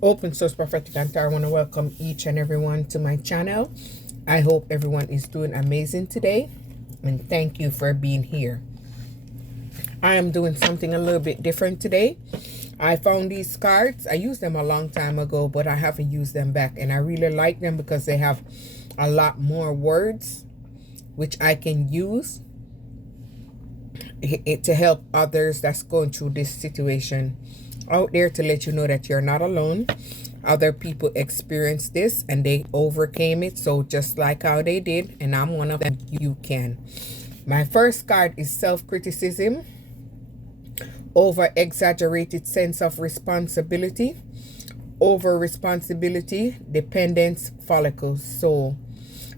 Open Source Prophetic Antar. I want to welcome each and everyone to my channel. I hope everyone is doing amazing today, and thank you for being here. I am doing something a little bit different today. I found these cards. I used them a long time ago, but I haven't used them back, and I really like them because they have a lot more words which I can use to help others that's going through this situation out there, to let you know that you're not alone. Other people experienced this and they overcame it. So just like how they did, and I'm one of them, you can. My first card is self-criticism, over exaggerated sense of responsibility, over responsibility, dependence, follicles. So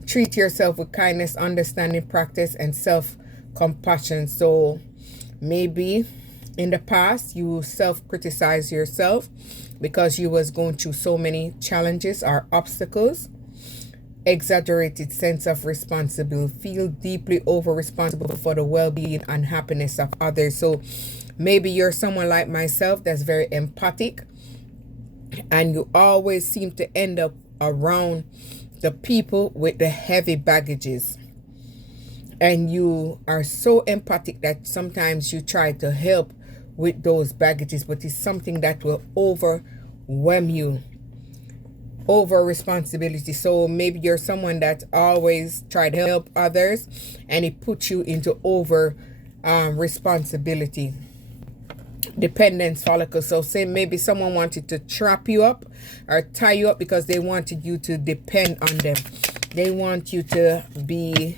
treat yourself with kindness, understanding, practice, and self-compassion. So maybe in the past you self-criticize yourself because you was going through so many challenges or obstacles. Exaggerated sense of responsibility, feel deeply over responsible for the well-being and happiness of others. So maybe you're someone like myself that's very empathic, and you always seem to end up around the people with the heavy baggages, and you are so empathic that sometimes you try to help with those baggages, but it's something that will overwhelm you. Over responsibility. So maybe you're someone that always try to help others, and it puts you into over responsibility. Dependence, follicle. So say maybe someone wanted to trap you up or tie you up because they wanted you to depend on them. They want you to be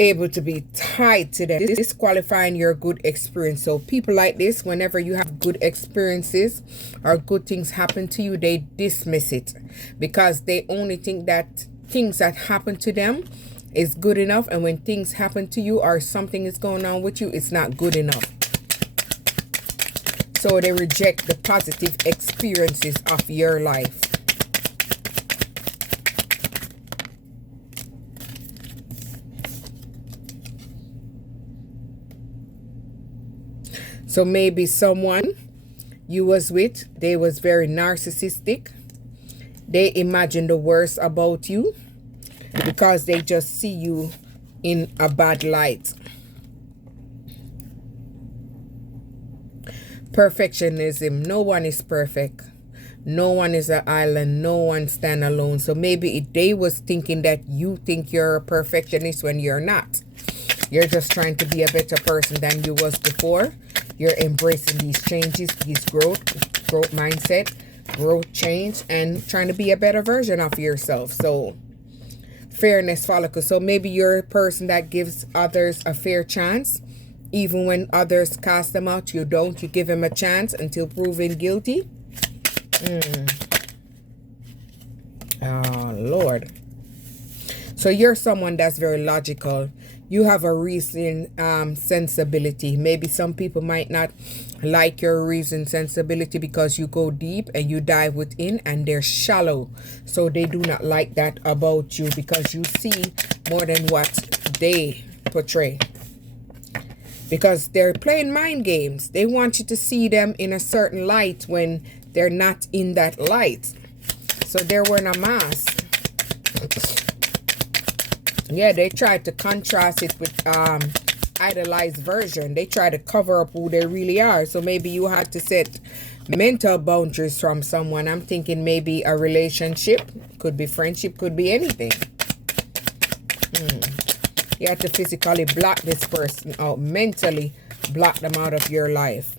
able to be tied to them, disqualifying your good experience. So people like this, whenever you have good experiences or good things happen to you, they dismiss it because they only think that things that happen to them is good enough, and when things happen to you or something is going on with you, it's not good enough. So they reject the positive experiences of your life. So maybe someone you was with, they was very narcissistic. They imagine the worst about you because they just see you in a bad light. Perfectionism. No one is perfect. No one is an island. No one stand alone. So maybe they was thinking that you think you're a perfectionist when you're not. You're just trying to be a better person than you was before. You're embracing these changes, these growth mindset, growth change, and trying to be a better version of yourself. So fairness, follicle. So maybe you're a person that gives others a fair chance. Even when others cast them out, you don't. You give them a chance until proven guilty. Oh, Lord. So you're someone that's very logical. You have a reason sensibility. Maybe some people might not like your reason sensibility because you go deep and you dive within, and they're shallow. So they do not like that about you because you see more than what they portray. Because they're playing mind games. They want you to see them in a certain light when they're not in that light. So they're wearing a mask. Yeah, they try to contrast it with idolized version. They try to cover up who they really are. So maybe you had to set mental boundaries from someone. I'm thinking maybe a relationship, could be friendship, could be anything. You have to physically block this person out, mentally block them out of your life.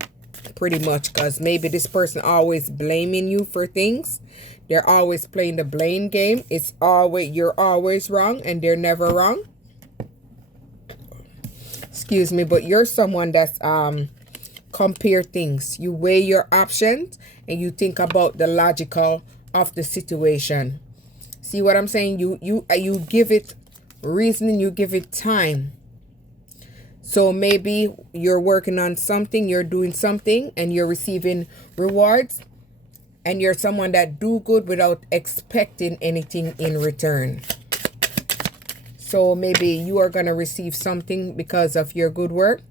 Pretty much, because maybe this person always blaming you for things. They're always playing the blame game. It's always, you're always wrong and they're never wrong. Excuse me, but you're someone that's compare things. You weigh your options and you think about the logical of the situation. See what I'm saying? You give it reasoning, you give it time. So maybe you're working on something, you're doing something, and you're receiving rewards, and you're someone that do good without expecting anything in return. So maybe you are going to receive something because of your good work,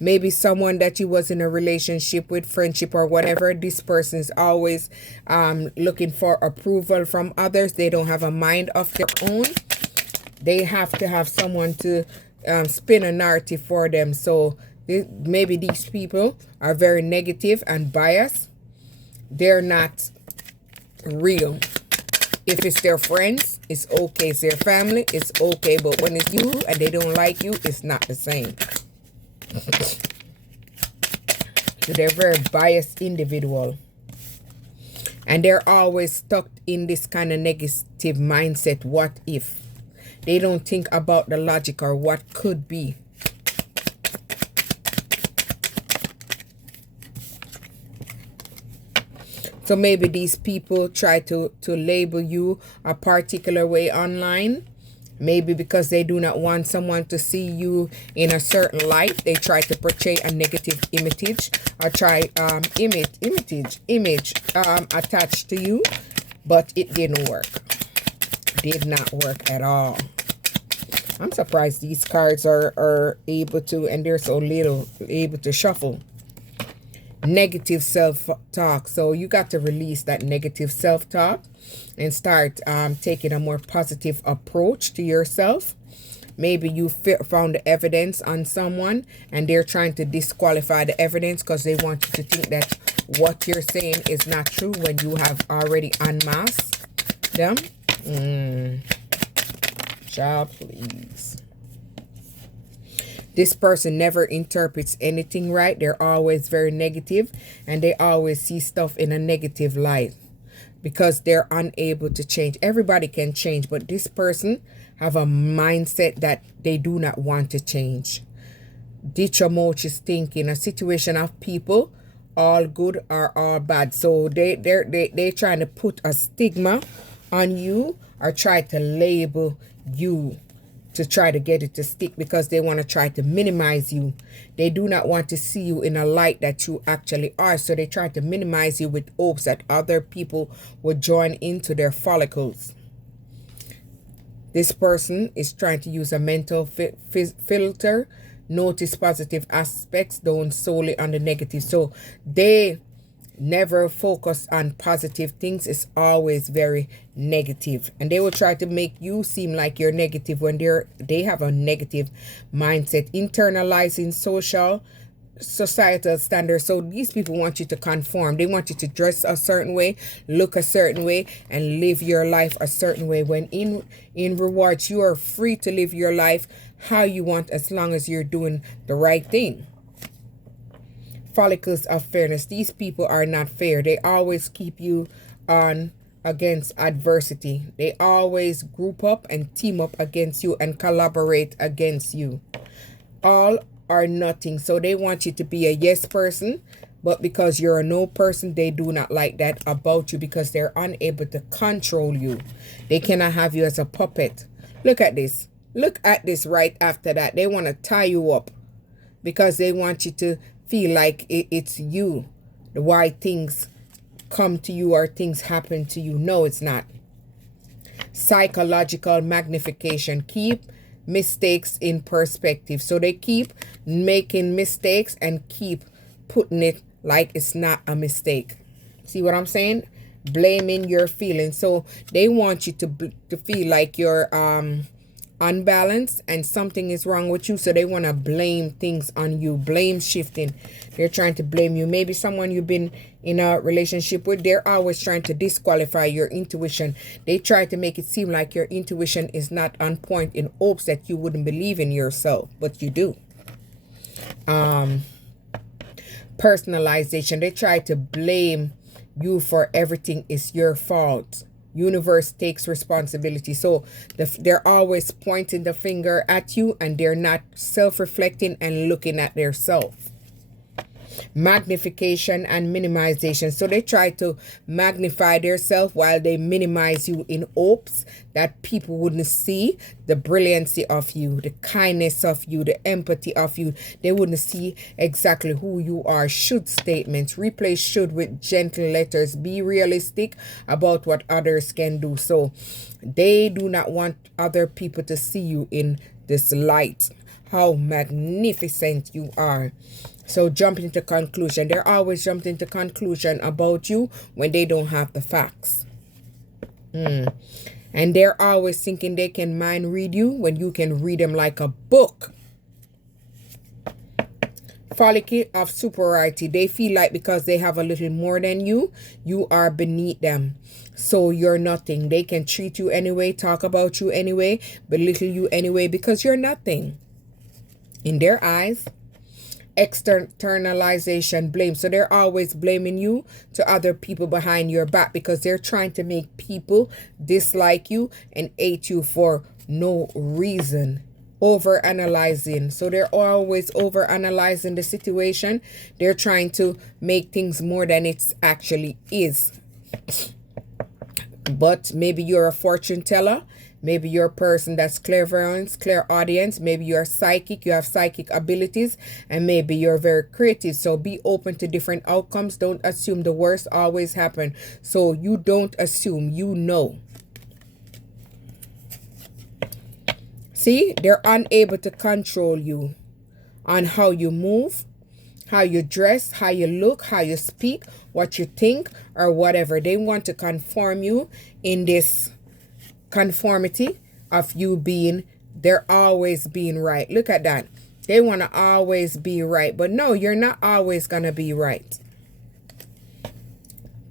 Maybe someone that you was in a relationship with, friendship or whatever. This person is always looking for approval from others. They don't have a mind of their own. They have to have someone to spin a narrative for them. So maybe these people are very negative and biased. They're not real. If it's their friends, it's okay. It's their family, it's okay. But when it's you and they don't like you, it's not the same. So they're very biased individual. And they're always stuck in this kind of negative mindset. What if? They don't think about the logic or what could be. So maybe these people try to label you a particular way online. Maybe because they do not want someone to see you in a certain light. They try to portray a negative image or try image attached to you. But it didn't work. Did not work at all. I'm surprised these cards are able to, and they're so little, able to shuffle. Negative self-talk. So you got to release that negative self-talk and start taking a more positive approach to yourself. Maybe you found the evidence on someone and they're trying to disqualify the evidence because they want you to think that what you're saying is not true when you have already unmasked them. Child, please. This person never interprets anything right. They're always very negative and they always see stuff in a negative light because they're unable to change. Everybody can change, but this person have a mindset that they do not want to change. Ditch-a-moch's thinking, a situation of people, all good or all bad. So they're trying to put a stigma on you or try to label you to try to get it to stick because they want to try to minimize you. They do not want to see you in a light that you actually are. So they try to minimize you with hopes that other people will join into their follicles. This person is trying to use a mental filter. Notice positive aspects, don't solely on the negative. So they never focus on positive things. It's always very negative, and they will try to make you seem like you're negative when they have a negative mindset, internalizing societal standards. So these people want you to conform. They want you to dress a certain way, look a certain way, and live your life a certain way, when in rewards you are free to live your life how you want as long as you're doing the right thing. Follicles of fairness. These people are not fair. They always keep you on against adversity. They always group up and team up against you and collaborate against you. All or nothing. So they want you to be a yes person, but because you're a no person, they do not like that about you because they're unable to control you. They cannot have you as a puppet. Look at this. Look at this right after that. They want to tie you up because they want you to feel like it's you, why things come to you or things happen to you. No, it's not. Psychological magnification. Keep mistakes in perspective. So they keep making mistakes and keep putting it like it's not a mistake. See what I'm saying? Blaming your feelings. So they want you to feel like you're unbalanced and something is wrong with you. So they want to blame things on you. Blame shifting. They're trying to blame you. Maybe someone you've been in a relationship with, they're always trying to disqualify your intuition. They try to make it seem like your intuition is not on point in hopes that you wouldn't believe in yourself, but you do. Personalization. They try to blame you for everything. Is your fault. Universe takes responsibility. So they're always pointing the finger at you and they're not self-reflecting and looking at their self. Magnification and minimization. So they try to magnify themselves while they minimize you in hopes that people wouldn't see the brilliancy of you, the kindness of you, the empathy of you. They wouldn't see exactly who you are. Should statements. Replace should with gentle letters. Be realistic about what others can do. So they do not want other people to see you in this light. how magnificent you are. So jump into conclusion. They're always jumping into conclusion about you when they don't have the facts. And they're always thinking they can mind read you when you can read them like a book. Fallacy of superiority. They feel like because they have a little more than you, you are beneath them. So you're nothing. They can treat you anyway, talk about you anyway, belittle you anyway because you're nothing. In their eyes, externalization, blame. So they're always blaming you to other people behind your back because they're trying to make people dislike you and hate you for no reason. Over analyzing. So they're always over analyzing the situation. They're trying to make things more than it actually is. But maybe you're a fortune teller. Maybe you're a person that's clairvoyance, clairaudience. Maybe you're psychic. You have psychic abilities. And maybe you're very creative. So be open to different outcomes. Don't assume the worst always happen. So you don't assume. You know. See, they're unable to control you on how you move, how you dress, how you look, how you speak, what you think, or whatever. They want to conform you in this conformity of you being, they're always being right. Look at that. They want to always be right. But no, you're not always going to be right.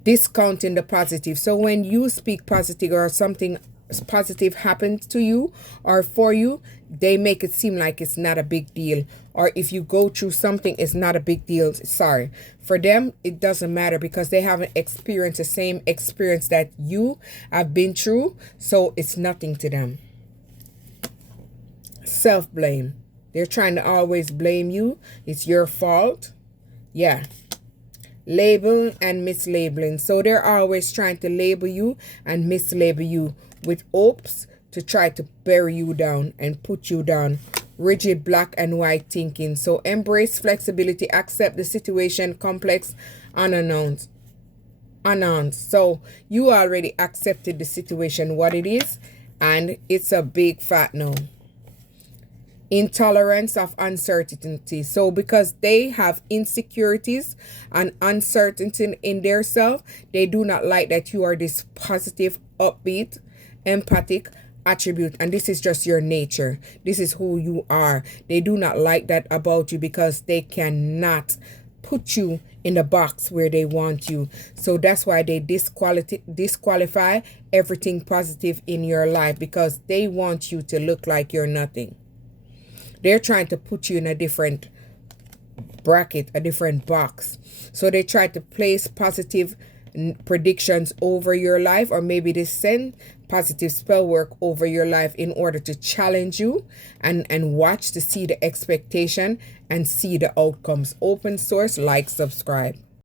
Discounting the positive. So when you speak positive or something positive happens to you or for you, they make it seem like it's not a big deal. Or if you go through something, it's not a big deal. Sorry. For them, it doesn't matter because they haven't experienced the same experience that you have been through. So it's nothing to them. Self-blame. They're trying to always blame you. It's your fault. Yeah. Label and mislabeling. So they're always trying to label you and mislabel you with hopes to try to bury you down and put you down. Rigid black and white thinking. So embrace flexibility, accept the situation, complex, unannounced. So you already accepted the situation, what it is, and it's a big fat no. Intolerance of uncertainty. So because they have insecurities and uncertainty in their self, they do not like that you are this positive, upbeat, empathic attribute, and this is just your nature. This is who you are. They do not like that about you because they cannot put you in the box where they want you. So that's why they disqualify everything positive in your life because they want you to look like you're nothing. They're trying to put you in a different bracket, a different box. So they try to place positive predictions over your life, or maybe they send positive spell work over your life in order to challenge you and watch to see the expectation and see the outcomes. Open source, like, subscribe.